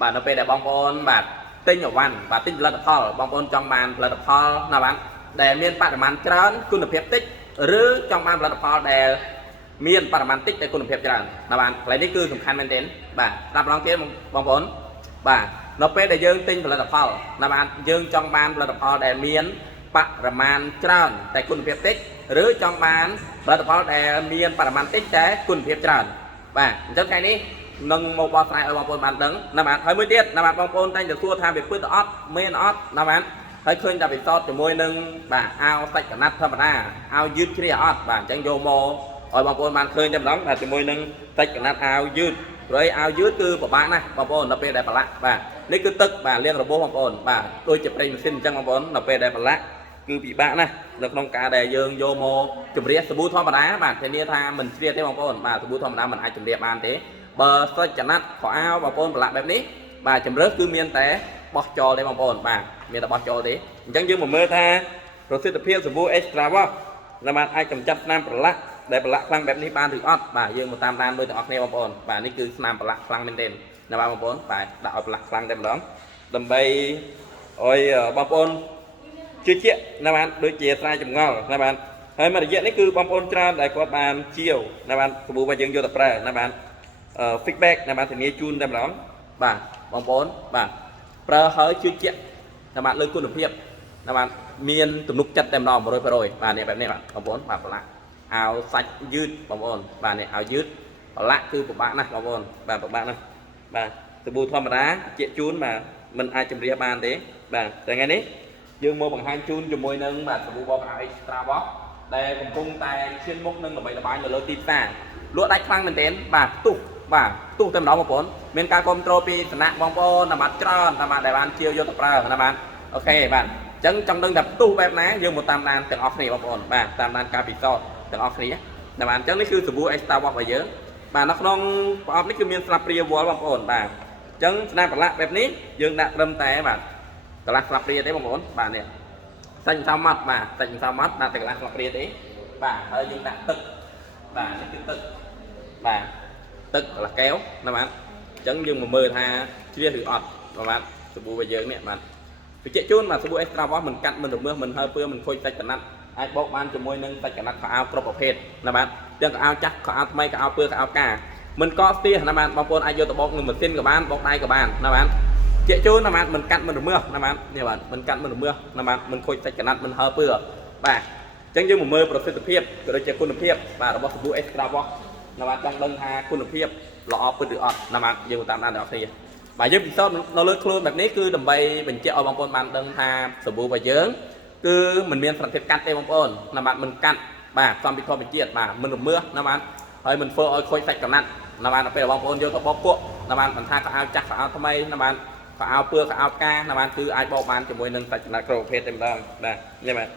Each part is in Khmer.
បាទនៅពេលដែលបងប្អូនបាទទិញអវ៉ាន់បាទទិញផលិតផលបងប្អូនចង់បានផលិតផលណាបាទដែលមានបរិមាណច្រើនគុណភាពតិចឬចង់បានផលិតផលដែលមានបរិមាណតិចតែគុណភាពច្រើនណាបាទកន្លែងនេះគឺសំខាន់មែនទែនបាទស្ដាប់ម្ដងទៀតបងប្អូនបាទនៅពេលដែលយើងទិញផលិតផលណាបាទយើងចង់បានផលិតផលដែលមានបរិមាណច្រើនតែគុណភាពតិចឬចង់បានផលិតផលដែលមានបរិមាណតិចតែគុណភាពច្រើនបាទអញ្ចឹងថ្ងៃនេះនឹងមកបកស្រាយឲ្យបងប្អូនបានដឹងណាបាទហើយមួយទៀតណាបាទបងប្អូនតែងតែសួរថាវាពិតទៅអត់មែនអត់ណាបាទហើយឃើញតែពិសោធន៍ជាមួយនឹងបាទអាវសាច់កណាត់ធម្មតាអាវយឺតជ្រះអត់បាទអញ្ចឹងយកមកឲ្យបងប្អូនបានឃើញតែម្ដងបាទជាមួយនឹងសាច់កណាត់អាវយឺតព្រោះអាវយឺតគឺពិបាកណាស់បងប្អូននៅពេលដែលប្រឡាក់បាទនេះគឺទឹកបាទលាងរបួសបងប្អូនបាទដូចជាប្រេងម៉ាស៊ីនអញ្ចឹងបងប្អូននៅពេលដែលប្រឡាក់គឺពិបាកណាស់នៅក្នុងការដែលយើងយកមកជម្រះសាប៊ូធម្មតាបាទធានាថាមិនជ្រះទេបងប្អូនបាទសាប៊ូធម្មតាមិនអាចជម្រះបានទេបើសាច់កណាត់ខោអាវបងប្អូនប្រឡាក់បែបនេះបាទជំរើសគឺមានតែបោះចោលទេបងប្អូនបាទមានតែបោះចោលទេអញ្ចឹងយើងមកមើលថាប្រសិទ្ធភាពសាប៊ូ Extra Wash ដែលបានអាចកម្ចាត់ស្នាមប្រឡាក់ដែលប្រឡាក់ខ្លាំងបែបនេះបានឬអត់បាទយើងមកតាមដានមើលទាំងអស់គ្នាបងប្អូនបាទនេះគឺស្នាមប្រឡាក់ខ្លាំងមែនទែនណាបាទបងប្អូនបាទដាក់ឲ្យប្រឡាក់ខ្លាំងតែម្ដងដើម្បីឲ្យបងប្អូនជឿជាក់ណាបាទដូចជាស្រាយចម្ងល់ណាបាទហើយមួយរយៈនេះគឺបងប្អូនច្រើនដែលគាត់បានជាវណាបាទសាប៊ូរបស់យើងយកទៅប្រើណាបាទfeedback ណាបាទធានាជូនតែម្ដងបាទបងប្អូនបាទប្រើហើយជឿជាក់ណាបាទលើគុណភាពណាបាទមានទំនុកចិត្តតែម្ដង 100% បាទនេះបែបនេះបាទបងប្អូនបាទប្រឡាក់អាវសាច់យឺតបងប្អូនបាទនេះអាវយឺតប្រឡាក់គឺពិបាកណាស់បងប្អូនបាទពិបាកណាស់បាទសាប៊ូធម្មតាជាជូនបាទមិនអាចជម្រះបានទេបាទតែថ្ងៃនេះយើងមកបង្ហាញជូនជាមួយនឹងបាទសាប៊ូបោកអាវ Extra Wash ដែលកំពុងតែឈានមុខនឹងល្បីល្បាញនៅលើទីផ្សារលក់ដាច់ខ្លាំងមែនទែនបាទផ្ទុះបាទផ្ទុះតែម្ដងបងប្អូនមានការគ្រប់គ្រងពីសំណាក់បងប្អូនណាបាទច្រើនណាបាទដែលបានជាវយកទៅប្រើណាបាទអូខេបាទអញ្ចឹងចង់ដឹងថាផ្ទុះបែបណាយើងមកតាមដានទាំងអស់គ្នាបងប្អូនបាទតាមដានការពិសោធន៍ទាំងអស់គ្នាណាបាទអញ្ចឹងនេះគឺសាប៊ូ Extra Wash របស់យើងបាទនៅក្នុងប្រអប់នេះគឺមានស្លាបព្រាវល់បងប្អូនបាទអញ្ចឹងស្នាមប្រឡាក់បែបនេះយើងដាក់ត្រឹមតែបាទកន្លះស្លាបព្រាទេបងប្អូនបាទនេះសាច់សំម៉ត់បាទសាច់សំម៉ត់ដាក់តែកន្លះស្លាបព្រាទេបាទហើយយើងដាក់ទឹកបាទនេះគឺទឹកបាទទឹកកន្លះកែវណាបាទអញ្ចឹងយើងមកមើលថាជ្រះឬអត់បាទសាប៊ូរបស់យើងនេះបាទបញ្ជាក់ជូនបាទសាប៊ូ Extra Wash មិនកាត់មិនរមើសមិនហើពើមិនខូចសាច់កណាត់អាចបោកបានជាមួយនឹងសាច់កណាត់ខោអាវគ្រប់ប្រភេទណាបាទទាំងខោអាវចាស់ខោអាវថ្មីខោអាវពើខោអាវការមិនកកស្ទះណាបាទបងប្អូនអាចយកទៅបោកនឹងម៉ាស៊ីនក៏បានបោកដៃក៏បានណាបាទជាក់ជូនណាបាទមិនកាត់មិនរមើសណាបាទនេះបាទមិនកាត់មិនរមើសណាបាទមិនខូចសាច់កណាត់មិនហើពើបាទអញ្ចឹងយើងមកមើលប្រសិទ្ធភាពក៏ដូចជាគុណភាពបាទរបស់សាប៊ូ Extra Wash ណាបាទចង់ដឹងថាគុណភាពល្អពិតឬអត់ណាបាទយើងតាមដានដល់គ្នាបាទយើងពិសោធន៍នៅលើខ្លួនបែបនេះគឺដើម្បីបញ្ជាក់ឲ្យបងប្អូនបានដឹងថាសាប៊ូរបស់យើងគឺមិនមានប្រភេទកាត់ទេបងប្អូនណាបាទមិនកាត់បាទសំពីធម្មជាតិបាទមិនរមើសណាបាទហើយមិនធ្វើឲ្យខូចសាច់កណាត់ណាបាទដល់ពេលបងប្អូនយកទៅបោកពួកណាបាទមិនថាខោអាវចាស់ខោអាវថ្មីណាបាទខោអាវពើខោអាវការណាបាទគឺអាចបោកបានជាមួយនឹងសាច់កណាត់គ្រប់ប្រភេទតែម្ដងបាទនេះបាទ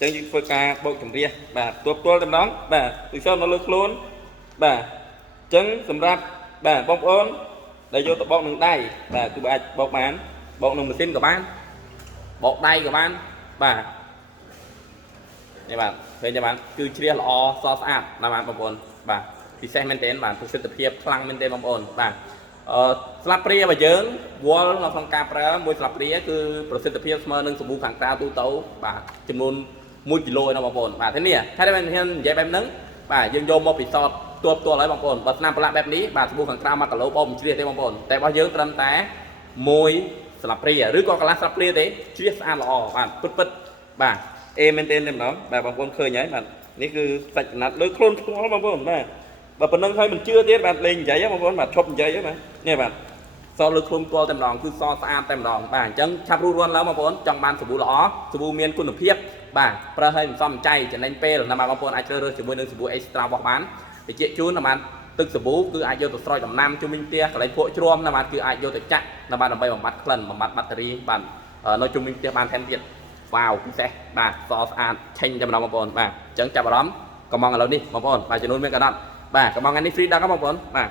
ចឹងយើងធ្វើការបោកចម្រះបាទទល់តែម្ដងបាទពិសោធន៍នៅលើខ្លួនបាទអញ្ចឹងសម្រាប់បាទបងប្អូនដែលយកទៅបោកនឹងដៃបាទគឺអាចបោកបានបោកនឹងម៉ាស៊ីនក៏បានបោកដៃក៏បានបាទនេះបាទឃើញទេបាទគឺជ្រះល្អសស្អាតណាបាទបងប្អូនបាទពិសេសមែនទែនបាទប្រសិទ្ធភាពខ្លាំងមែនទែនបងប្អូនបាទស្លាបព្រារបស់យើងវល់នៅក្នុងការប្រើមួយស្លាបព្រាគឺប្រសិទ្ធភាពស្មើនឹងសាប៊ូខាងក្រៅទូទៅបាទចំនួន1គីឡូឯណាបងប្អូនបាទthếនេះថាតែមិនហ៊ាននិយាយបែបហ្នឹងបាទយើងយកមកពិសោធន៍ផ្ទាល់ហើយបងប្អូនបើស្នាមប្រឡាក់បែបនេះបាទសាប៊ូខាងក្រៅ1គីឡូបោកមិនជ្រះទេបងប្អូនតែរបស់យើងត្រឹមតែ1ស្លាបព្រាឬក៏កន្លះស្លាបព្រាទេជ្រះស្អាតល្អបាទពិតបាទអេមែនទេតែម្ដងបាទបងប្អូនឃើញហើយបាទនេះគឺសាច់កណាត់លើខ្លួនផ្ទាល់បងប្អូនបាទបើប៉ុណ្្នឹងហើយមិនជឿទៀតបាទលេងនិយាយបងប្អូនបាទឈប់និយាយហើយបាទនេះបាទសលើខ្លួនផ្ទាល់តែម្ដងគឺសស្អាតតែម្ដងបាទអញ្ចឹងឆាប់រួចរាល់ឡើងបងប្អូនចង់បានសាប៊ូល្អសាប៊ូមានគុណភាពបាទប្រើឲ្យមិនសមចៃចំណេញពេលណាបាទបងប្អូនអាចជ្រើសរើសជាមួយនឹងសាប៊ូ Extra Wash បានបញ្ជាក់ជូនណាបាទទឹកសាប៊ូគឺអាចយកទៅស្រោចដំណាំជុំវិញផ្ទះកន្លែងភក់ជ្រាំណាបាទគឺអាចយកទៅចាក់ណាបាទដើម្បីបំបត្តិក្លិនបំបត្តិបាក់តេរីបាទនៅជុំវិញផ្ទះបានថែមទៀតវ៉ាវពិសេសបាទសស្អាតឆេញតែម្ដងបងប្អូនបាទអញ្ចឹងចាប់អារម្មណ៍កំងឥឡូវនេះបងប្អូនបាទចំនួនមានកណ្ដាប់បាទកំងថ្ងៃនេះ free ដល់បងប្អូនបាទ